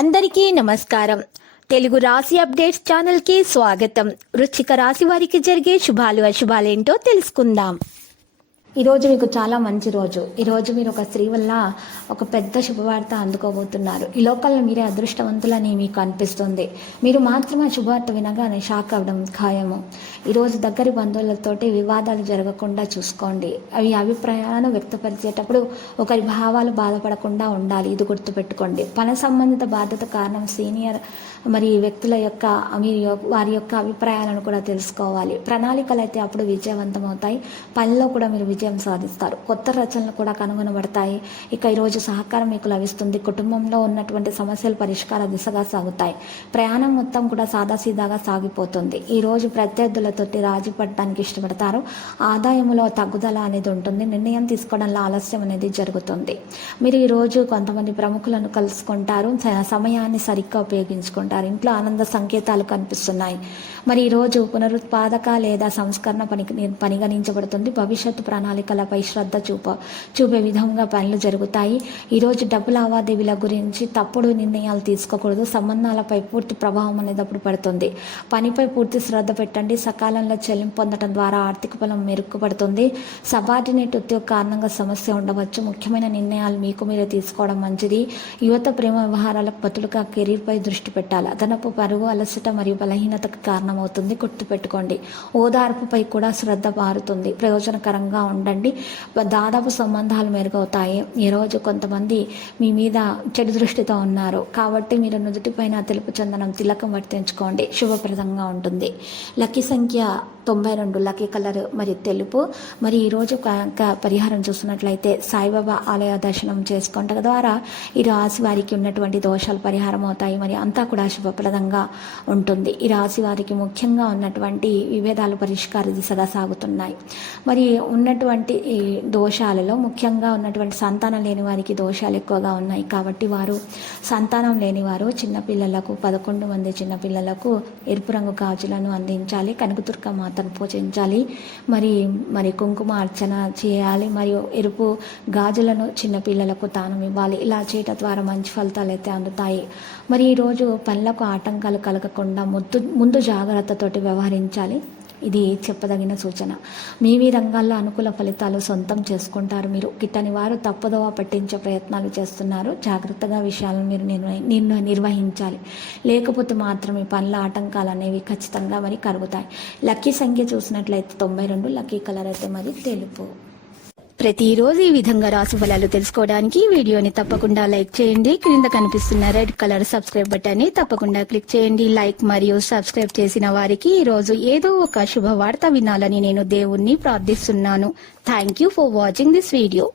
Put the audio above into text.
అందరికీ నమస్కారం. తెలుగు రాశి అప్డేట్స్ ఛానల్ కి స్వాగతం. వృశ్చిక రాశి వారికి జరిగే శుభాలు అశుభాలేంటో తెలుసుకుందాం. ఈరోజు మీకు చాలా మంచి రోజు. ఈరోజు మీరు ఒక స్త్రీ వల్ల ఒక పెద్ద శుభవార్త అందుకోబోతున్నారు. ఈ లోకల్లో మీరే అదృష్టవంతులని మీకు అనిపిస్తుంది. మీరు మాత్రమే శుభవార్త వినగానే షాక్ అవ్వడం ఖాయము. ఈరోజు దగ్గరి బంధువులతోటి వివాదాలు జరగకుండా చూసుకోండి. అవి అభిప్రాయాలను వ్యక్తపరిచేటప్పుడు ఒకరి భావాలు బాధపడకుండా ఉండాలి. ఇది గుర్తుపెట్టుకోండి. పని సంబంధిత బాధ్యత కారణం సీనియర్ వ్యక్తుల యొక్క వారి యొక్క అభిప్రాయాలను కూడా తెలుసుకోవాలి. ప్రణాళికలు అయితే అప్పుడు విజయవంతమవుతాయి. పనిలో కూడా మీరు విజయం సాధిస్తారు. కొత్త రచనలు కూడా కనుగొనబడతాయి. ఇక ఈరోజు సహకారం మీకు లభిస్తుంది. కుటుంబంలో ఉన్నటువంటి సమస్యలు పరిష్కార దిశగా సాగుతాయి. ప్రయాణం మొత్తం కూడా సాదాసీదాగా సాగిపోతుంది. ఈరోజు ప్రత్యర్థులతోటి రాజీ పడడానికి ఇష్టపడతారు. ఆదాయంలో తగ్గుదల అనేది ఉంటుంది. నిర్ణయం తీసుకోవడంలో ఆలస్యం అనేది జరుగుతుంది. మీరు ఈరోజు కొంతమంది ప్రముఖులను కలుసుకుంటారు. సమయాన్ని సరిగ్గా ఉపయోగించుకుంటారు. ఇంట్లో ఆనంద సంకేతాలు కనిపిస్తున్నాయి. మరి ఈరోజు పునరుత్పాదక లేదా సంస్కరణ పరిగణించబడుతుంది. భవిష్యత్తు ప్రణాళికలపై శ్రద్ధ చూపే విధంగా పనులు జరుగుతాయి. ఈరోజు డబ్బు లావాదేవీల గురించి తప్పుడు నిర్ణయాలు తీసుకోకూడదు. సంబంధాలపై పూర్తి ప్రభావం అనేది అప్పుడు పడుతుంది. పనిపై పూర్తి శ్రద్ధ పెట్టండి. సకాలంలో చెల్లింపు పొందడం ద్వారా ఆర్థిక బలం మెరుగుపడుతుంది. సబార్డినేట్ ఉద్యోగ కారణంగా సమస్య ఉండవచ్చు. ముఖ్యమైన నిర్ణయాలు మీకు మీరే తీసుకోవడం మంచిది. యువత ప్రేమ వ్యవహారాలకు బదులుగా కెరీర్పై దృష్టి పెట్టాలి. అదనపు పరుగు అలసట మరియు బలహీనతకు కారణమవుతుంది. గుర్తుపెట్టుకోండి. ఓదార్పుపై కూడా శ్రద్ధ మారుతుంది. ప్రయోజనకరంగా ఉండండి. దాదాపు సంబంధాలు మెరుగవుతాయి. ఈరోజు కొంతమంది మీ మీద చెడు దృష్టితో ఉన్నారు కాబట్టి మీరు నుదుటిపైన తెలుపు చందనం తిలకం వర్తించుకోండి. శుభప్రదంగా ఉంటుంది. లక్కీ సంఖ్య 92, లక్కీ కలర్ తెలుపు. ఈరోజు పరిహారం చూస్తున్నట్లయితే సాయిబాబా ఆలయ దర్శనం చేసుకోవడం ద్వారా ఈ రాశి వారికి ఉన్నటువంటి దోషాలు పరిహారం అవుతాయి. అంతా కూడా శుభప్రదంగా ఉంటుంది. ఈ రాశి వారికి ముఖ్యంగా ఉన్నటువంటి విభేదాలు పరిష్కార దిశగా సాగుతున్నాయి. ఉన్నటువంటి ఈ దోషాలలో ముఖ్యంగా ఉన్నటువంటి సంతానం లేని వారికి దోషాలు ఎక్కువగా ఉన్నాయి కాబట్టి సంతానం లేని వారు చిన్నపిల్లలకు 11 మంది చిన్నపిల్లలకు ఎరుపు రంగు గాజులను అందించాలి. కనకదుర్గ మాతను పూజించాలి. కుంకుమ అర్చన చేయాలి. మరియు ఎరుపు గాజులను చిన్నపిల్లలకు దానం ఇవ్వాలి. ఇలా చేయటం ద్వారా మంచి ఫలితాలు అయితే అందుతాయి. ఈరోజు పనులకు ఆటంకాలు కలగకుండా ముందు జాగ్రత్తతోటి వ్యవహరించాలి. ఇది చెప్పదగిన సూచన. మీ రంగాల్లో అనుకూల ఫలితాలు సొంతం చేసుకుంటారు. మీరు గిట్టని వారు తప్పుదోవ పట్టించే ప్రయత్నాలు చేస్తున్నారు. జాగ్రత్తగా విషయాలను మీరు నిర్వహించాలి. లేకపోతే మాత్రం ఈ పనుల ఆటంకాలు అనేవి ఖచ్చితంగా కలుగుతాయి. లక్కీ సంఖ్య చూసినట్లయితే 92, లక్కీ కలర్ అయితే తెలుపు. ప్రతిరోజు ఈ విధంగా రాశి ఫలాలు తెలుసుకోవడానికి వీడియోని తప్పకుండా లైక్ చేయండి. క్రింద కనిపిస్తున్న రెడ్ కలర్ సబ్స్క్రైబ్ బటన్ ని తప్పకుండా క్లిక్ చేయండి. లైక్ మరియు సబ్స్క్రైబ్ చేసిన వారికి ఈ రోజు ఏదో ఒక శుభవార్త వినాలని నేను దేవుణ్ణి ప్రార్థిస్తున్నాను. Thank you for watching this video.